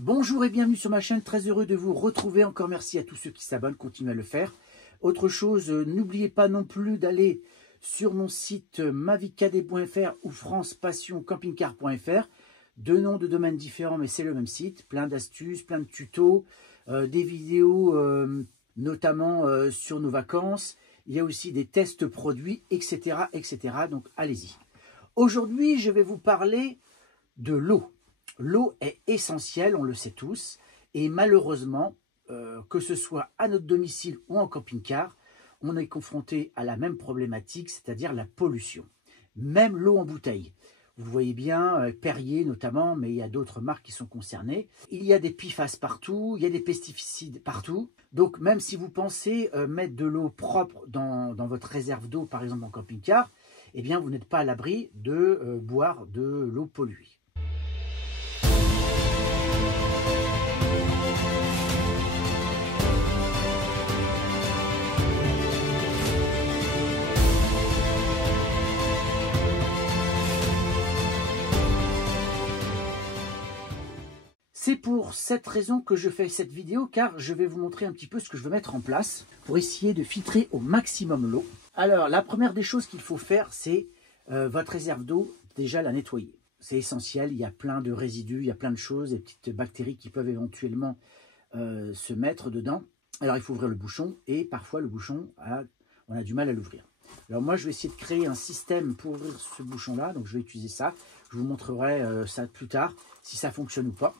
Bonjour et bienvenue sur ma chaîne, très heureux de vous retrouver. Encore merci à tous ceux qui s'abonnent, continuez à le faire. Autre chose, n'oubliez pas non plus d'aller sur mon site mavicad.fr ou francepassioncampingcar.fr. Deux noms de domaines différents, mais c'est le même site. Plein d'astuces, plein de tutos, des vidéos notamment sur nos vacances. Il y a aussi des tests produits, etc. etc. Donc allez-y. Aujourd'hui, je vais vous parler de l'eau. L'eau est essentielle, on le sait tous, et malheureusement, que ce soit à notre domicile ou en camping-car, on est confronté à la même problématique, c'est-à-dire la pollution. Même l'eau en bouteille. Vous voyez bien, Perrier notamment, mais il y a d'autres marques qui sont concernées. Il y a des PFAS partout, il y a des pesticides partout. Donc même si vous pensez mettre de l'eau propre dans votre réserve d'eau, par exemple en camping-car, eh bien vous n'êtes pas à l'abri de boire de l'eau polluée. C'est pour cette raison que je fais cette vidéo, car je vais vous montrer un petit peu ce que je veux mettre en place pour essayer de filtrer au maximum l'eau. Alors, la première des choses qu'il faut faire, c'est votre réserve d'eau, déjà la nettoyer. C'est essentiel, il y a plein de résidus, il y a plein de choses, des petites bactéries qui peuvent éventuellement se mettre dedans. Alors, il faut ouvrir le bouchon et parfois le bouchon, on a du mal à l'ouvrir. Alors moi, je vais essayer de créer un système pour ouvrir ce bouchon-là, donc je vais utiliser ça. Je vous montrerai ça plus tard, si ça fonctionne ou pas.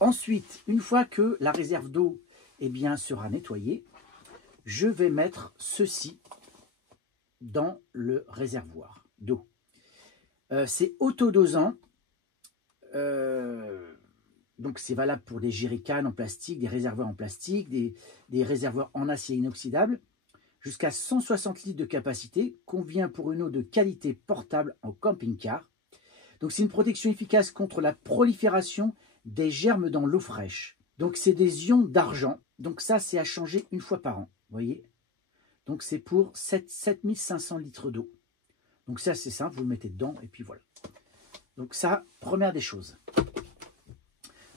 Ensuite, une fois que la réserve d'eau sera nettoyée, je vais mettre ceci dans le réservoir d'eau. C'est autodosant, donc c'est valable pour des jerrycans en plastique, des réservoirs en plastique, des réservoirs en acier inoxydable. Jusqu'à 160 litres de capacité, convient pour une eau de qualité portable en camping-car. Donc c'est une protection efficace contre la prolifération des germes dans l'eau fraîche. Donc c'est des ions d'argent. Donc ça, c'est à changer une fois par an. Vous voyez? Donc c'est pour 7500 litres d'eau. Donc ça, c'est simple, vous le mettez dedans et puis voilà. Donc ça, première des choses.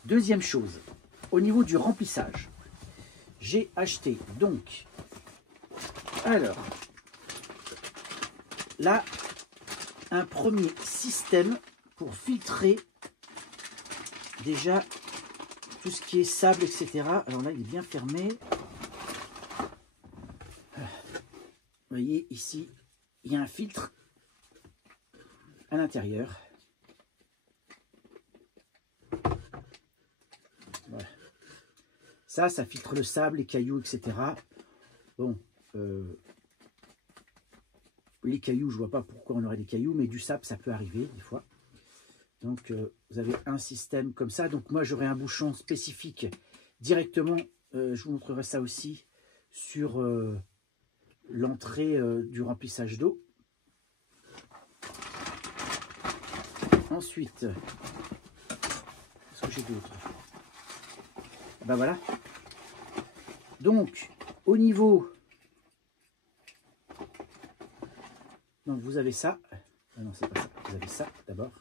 Deuxième chose, au niveau du remplissage, j'ai acheté donc, alors, là, un premier système pour filtrer déjà tout ce qui est sable, etc. Alors là, il est bien fermé. Vous voyez, ici, il y a un filtre à l'intérieur. Voilà. Ça filtre le sable, les cailloux, etc. Bon, les cailloux, je vois pas pourquoi on aurait des cailloux, mais du sable, ça peut arriver des fois. Donc, vous avez un système comme ça. Donc, moi, j'aurai un bouchon spécifique directement. Je vous montrerai ça aussi sur l'entrée du remplissage d'eau. Ensuite, qu'est-ce que j'ai d'autre? Ben voilà. Donc, au niveau... Donc, vous avez ça. Ah non, c'est pas ça. Vous avez ça d'abord.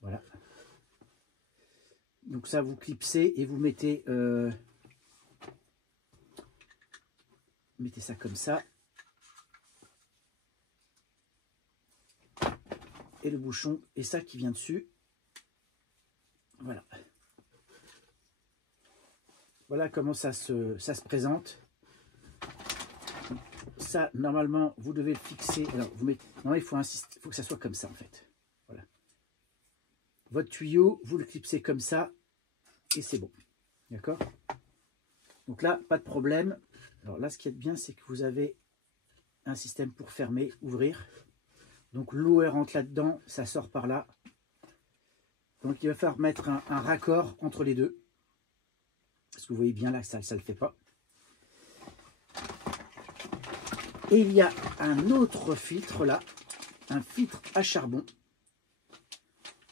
Voilà. Donc ça, vous clipsez et vous mettez, mettez ça comme ça. Et le bouchon, et ça qui vient dessus. Voilà. Voilà comment ça se présente. Ça, normalement, vous devez le fixer. Alors, vous mettez, non, il faut que ça soit comme ça, en fait. Voilà. Votre tuyau, vous le clipsez comme ça, et c'est bon. D'accord? Donc là, pas de problème. Alors là, ce qui est bien, c'est que vous avez un système pour fermer, ouvrir. Donc l'eau, elle rentre là-dedans, ça sort par là. Donc il va falloir mettre un raccord entre les deux. Parce que vous voyez bien là que ça ne le fait pas. Et il y a un autre filtre là, un filtre à charbon.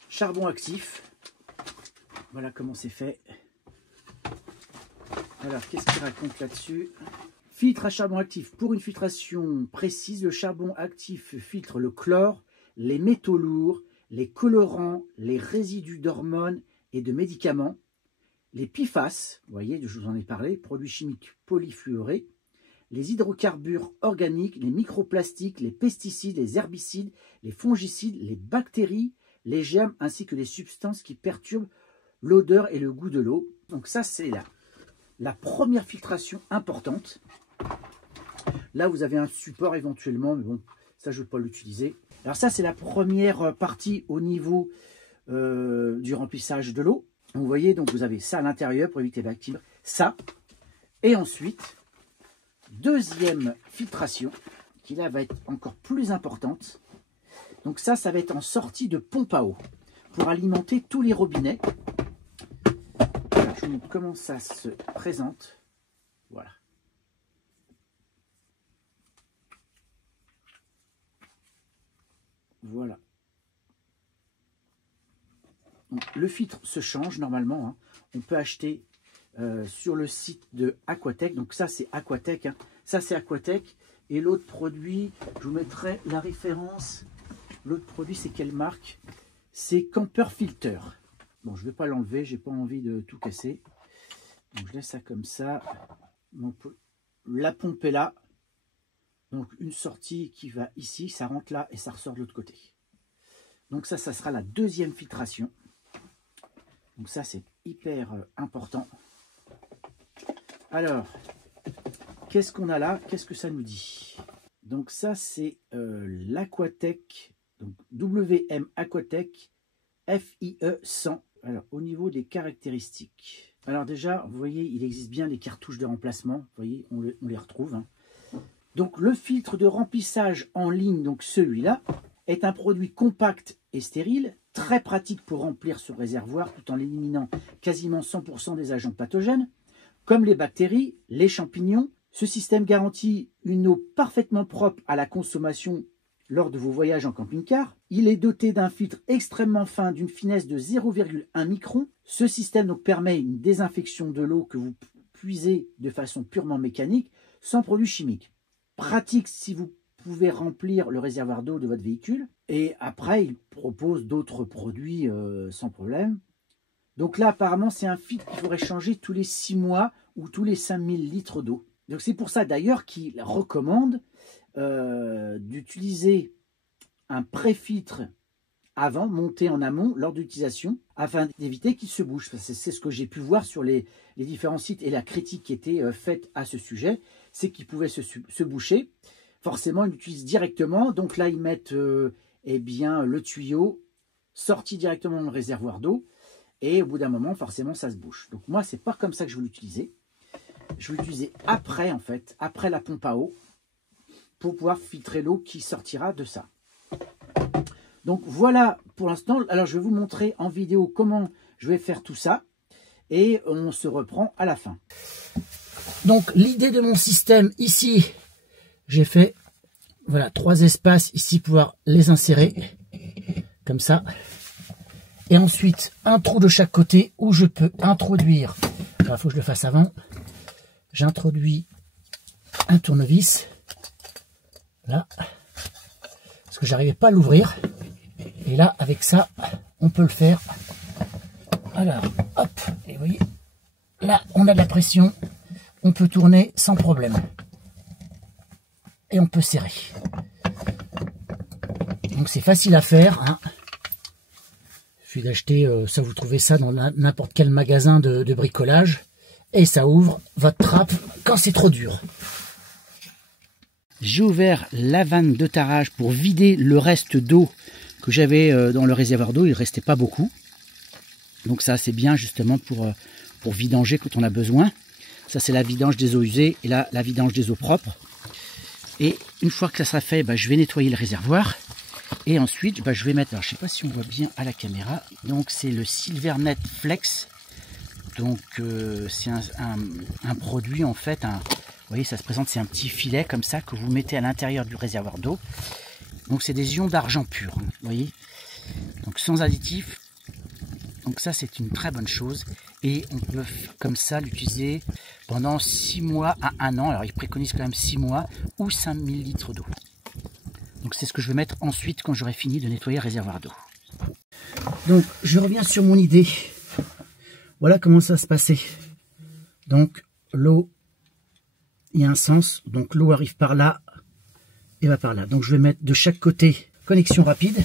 Charbon actif. Voilà comment c'est fait. Alors, qu'est-ce qu'il raconte là-dessus? Filtre à charbon actif. Pour une filtration précise, le charbon actif filtre le chlore, les métaux lourds, les colorants, les résidus d'hormones et de médicaments, les PFAS, vous voyez, je vous en ai parlé, produits chimiques polyfluorés, les hydrocarbures organiques, les microplastiques, les pesticides, les herbicides, les fongicides, les bactéries, les germes, ainsi que les substances qui perturbent l'odeur et le goût de l'eau. Donc ça, c'est la première filtration importante. Là, vous avez un support éventuellement, mais bon, ça, je ne veux pas l'utiliser. Alors ça, c'est la première partie au niveau du remplissage de l'eau. Vous voyez, donc vous avez ça à l'intérieur pour éviter les bactéries, ça. Et ensuite, deuxième filtration, qui là va être encore plus importante. Donc ça va être en sortie de pompe à eau pour alimenter tous les robinets. Alors, je vous montre comment ça se présente. Voilà. Voilà. Donc, le filtre se change normalement. Hein. On peut acheter sur le site de Aquatech. Donc ça c'est Aquatech. Hein. Ça c'est Aquatech. Et l'autre produit, je vous mettrai la référence. L'autre produit c'est quelle marque? C'est Camper Filter. Bon, je ne vais pas l'enlever. J'ai pas envie de tout casser. Donc je laisse ça comme ça. Donc, la pompe est là. Donc une sortie qui va ici, ça rentre là et ça ressort de l'autre côté. Donc ça sera la deuxième filtration. Donc ça c'est hyper important. Alors, qu'est-ce qu'on a là? Qu'est-ce que ça nous dit? Donc ça c'est l'Aquatech, donc WM Aquatech FIE 100. Alors au niveau des caractéristiques. Alors déjà, vous voyez, il existe bien des cartouches de remplacement. Vous voyez, on les retrouve. Hein. Donc le filtre de remplissage en ligne, donc celui-là, est un produit compact et stérile, très pratique pour remplir ce réservoir tout en éliminant quasiment 100% des agents pathogènes, comme les bactéries, les champignons. Ce système garantit une eau parfaitement propre à la consommation lors de vos voyages en camping-car. Il est doté d'un filtre extrêmement fin d'une finesse de 0,1 micron. Ce système donc permet une désinfection de l'eau que vous puisez de façon purement mécanique, sans produits chimiques. Pratique si vous pouvez remplir le réservoir d'eau de votre véhicule. Et après, il propose d'autres produits sans problème. Donc là, apparemment, c'est un filtre qu'il faudrait changer tous les 6 mois ou tous les 5000 litres d'eau. Donc c'est pour ça d'ailleurs qu'il recommande d'utiliser un pré-filtre avant, monté en amont lors de l'utilisation, afin d'éviter qu'il se bouche. C'est ce que j'ai pu voir sur les différents sites et la critique qui était faite à ce sujet, c'est qu'il pouvait se boucher. Forcément, ils l'utilisent directement. Donc là, ils mettent eh bien, le tuyau sorti directement dans le réservoir d'eau. Et au bout d'un moment, forcément, ça se bouche. Donc moi, c'est pas comme ça que je vais l'utiliser. Je vais l'utiliser après, en fait, après la pompe à eau, pour pouvoir filtrer l'eau qui sortira de ça. Donc voilà pour l'instant. Alors je vais vous montrer en vidéo comment je vais faire tout ça. Et on se reprend à la fin. Donc l'idée de mon système ici, j'ai fait voilà 3 espaces ici pour pouvoir les insérer comme ça. Et ensuite un trou de chaque côté où je peux introduire. Il faut que je le fasse avant. J'introduis un tournevis là parce que j'arrivais pas à l'ouvrir. Et là, avec ça, on peut le faire. Alors, hop, et vous voyez, là, on a de la pression. On peut tourner sans problème. Et on peut serrer. Donc, c'est facile à faire. Hein. Il suffit d'acheter, ça vous trouvez ça dans n'importe quel magasin de bricolage. Et ça ouvre votre trappe quand c'est trop dur. J'ai ouvert la vanne de tarage pour vider le reste d'eau que j'avais dans le réservoir d'eau. Il ne restait pas beaucoup. Donc ça, c'est bien justement pour vidanger quand on a besoin. Ça, c'est la vidange des eaux usées et là, la vidange des eaux propres. Et une fois que ça sera fait, je vais nettoyer le réservoir. Et ensuite, je vais mettre, alors je ne sais pas si on voit bien à la caméra, donc c'est le Silvernet Flex. Donc c'est un produit en fait, vous voyez, ça se présente, c'est un petit filet comme ça que vous mettez à l'intérieur du réservoir d'eau. Donc c'est des ions d'argent pur, vous voyez. Donc sans additifs, Donc ça, c'est une très bonne chose. Et on peut, comme ça, l'utiliser pendant 6 mois à 1 an. Alors, il préconise quand même 6 mois ou 5000 litres d'eau. Donc, c'est ce que je vais mettre ensuite quand j'aurai fini de nettoyer le réservoir d'eau. Donc, je reviens sur mon idée. Voilà comment ça se passait. Donc, l'eau, il y a un sens. Donc, l'eau arrive par là et va par là. Donc, je vais mettre de chaque côté connexion rapide.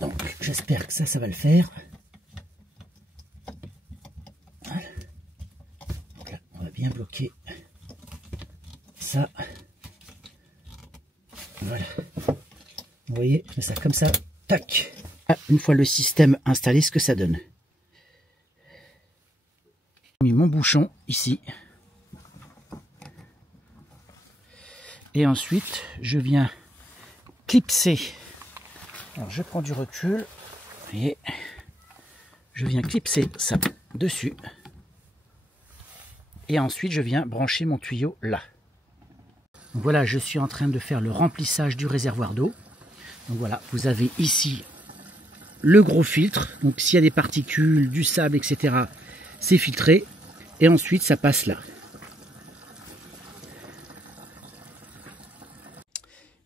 Donc, j'espère que ça va le faire. Voilà. Donc là, on va bien bloquer ça. Voilà. Vous voyez, je mets ça comme ça. Tac. Une fois le système installé, ce que ça donne. J'ai mis mon bouchon ici. Et ensuite, je viens clipser. Alors, je prends du recul. Et je viens clipser ça dessus. Et ensuite, je viens brancher mon tuyau là. Donc voilà, je suis en train de faire le remplissage du réservoir d'eau. Donc voilà, vous avez ici le gros filtre. Donc s'il y a des particules, du sable, etc., c'est filtré. Et ensuite, ça passe là.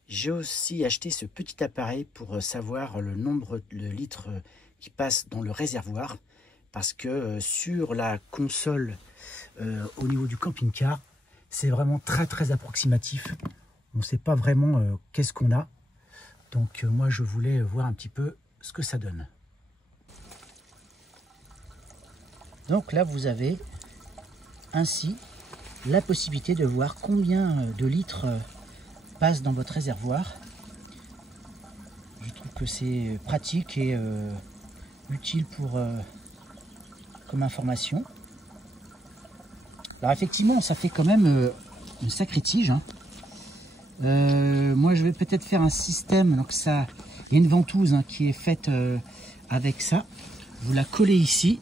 J'ai aussi acheté ce petit appareil pour savoir le nombre de litres qui passent dans le réservoir. Parce que sur la console, au niveau du camping-car, c'est vraiment très approximatif. On ne sait pas vraiment qu'est-ce qu'on a. Donc moi je voulais voir un petit peu ce que ça donne. Donc là vous avez ainsi la possibilité de voir combien de litres passent dans votre réservoir. Je trouve que c'est pratique et utile pour comme information. Alors effectivement, ça fait quand même une sacrée tige. Hein. Moi, je vais peut-être faire un système. Donc ça, il y a une ventouse qui est faite avec ça. Vous la collez ici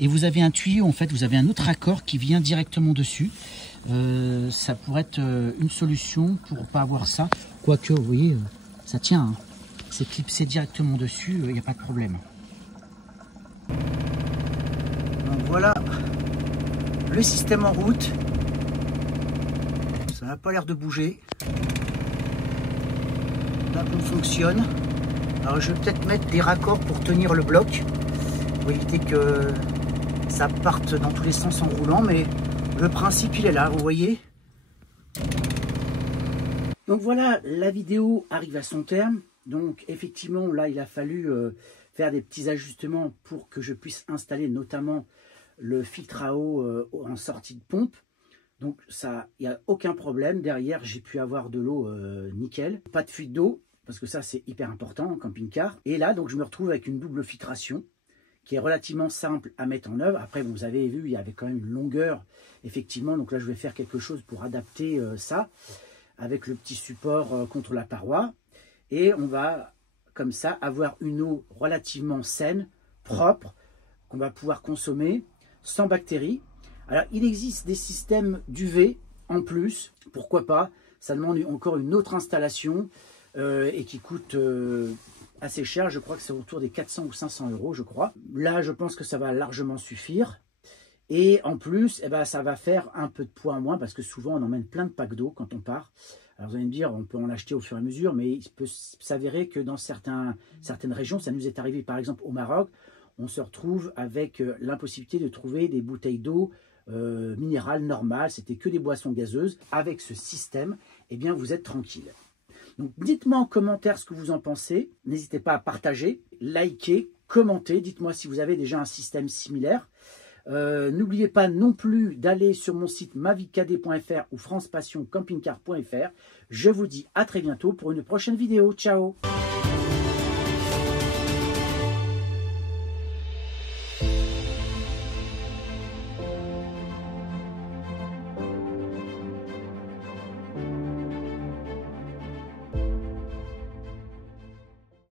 et vous avez un tuyau. En fait, vous avez un autre raccord qui vient directement dessus. Ça pourrait être une solution pour ne pas avoir ça. Quoique, vous voyez, ça tient. Hein. C'est clipsé directement dessus. Il n'y a pas de problème. Donc voilà. Le système en route, ça n'a pas l'air de bouger. La pompe fonctionne. Alors je vais peut-être mettre des raccords pour tenir le bloc, pour éviter que ça parte dans tous les sens en roulant, mais le principe il est là, vous voyez. Donc voilà, la vidéo arrive à son terme. Donc effectivement là il a fallu faire des petits ajustements pour que je puisse installer notamment le filtre à eau en sortie de pompe. Donc ça, il n'y a aucun problème. Derrière, j'ai pu avoir de l'eau nickel. Pas de fuite d'eau, parce que ça, c'est hyper important en camping-car. Et là, donc, je me retrouve avec une double filtration qui est relativement simple à mettre en œuvre. Après, vous avez vu, il y avait quand même une longueur, effectivement. Donc là, je vais faire quelque chose pour adapter ça avec le petit support contre la paroi. Et on va, comme ça, avoir une eau relativement saine, propre, qu'on va pouvoir consommer sans bactéries. Alors, il existe des systèmes d'UV en plus, pourquoi pas. Ça demande encore une autre installation et qui coûte assez cher. Je crois que c'est autour des 400 ou 500 €, je crois. Là, je pense que ça va largement suffire. Et en plus, eh ben, ça va faire un peu de poids en moins parce que souvent, on emmène plein de packs d'eau quand on part. Alors, vous allez me dire, on peut en acheter au fur et à mesure, mais il peut s'avérer que dans certaines régions, ça nous est arrivé par exemple au Maroc, on se retrouve avec l'impossibilité de trouver des bouteilles d'eau minérales normales, c'était que des boissons gazeuses. Avec ce système, eh bien, vous êtes tranquille. Donc, dites-moi en commentaire ce que vous en pensez. N'hésitez pas à partager, liker, commenter. Dites-moi si vous avez déjà un système similaire. N'oubliez pas non plus d'aller sur mon site mavicad.fr ou francepassioncampingcar.fr. Je vous dis à très bientôt pour une prochaine vidéo. Ciao!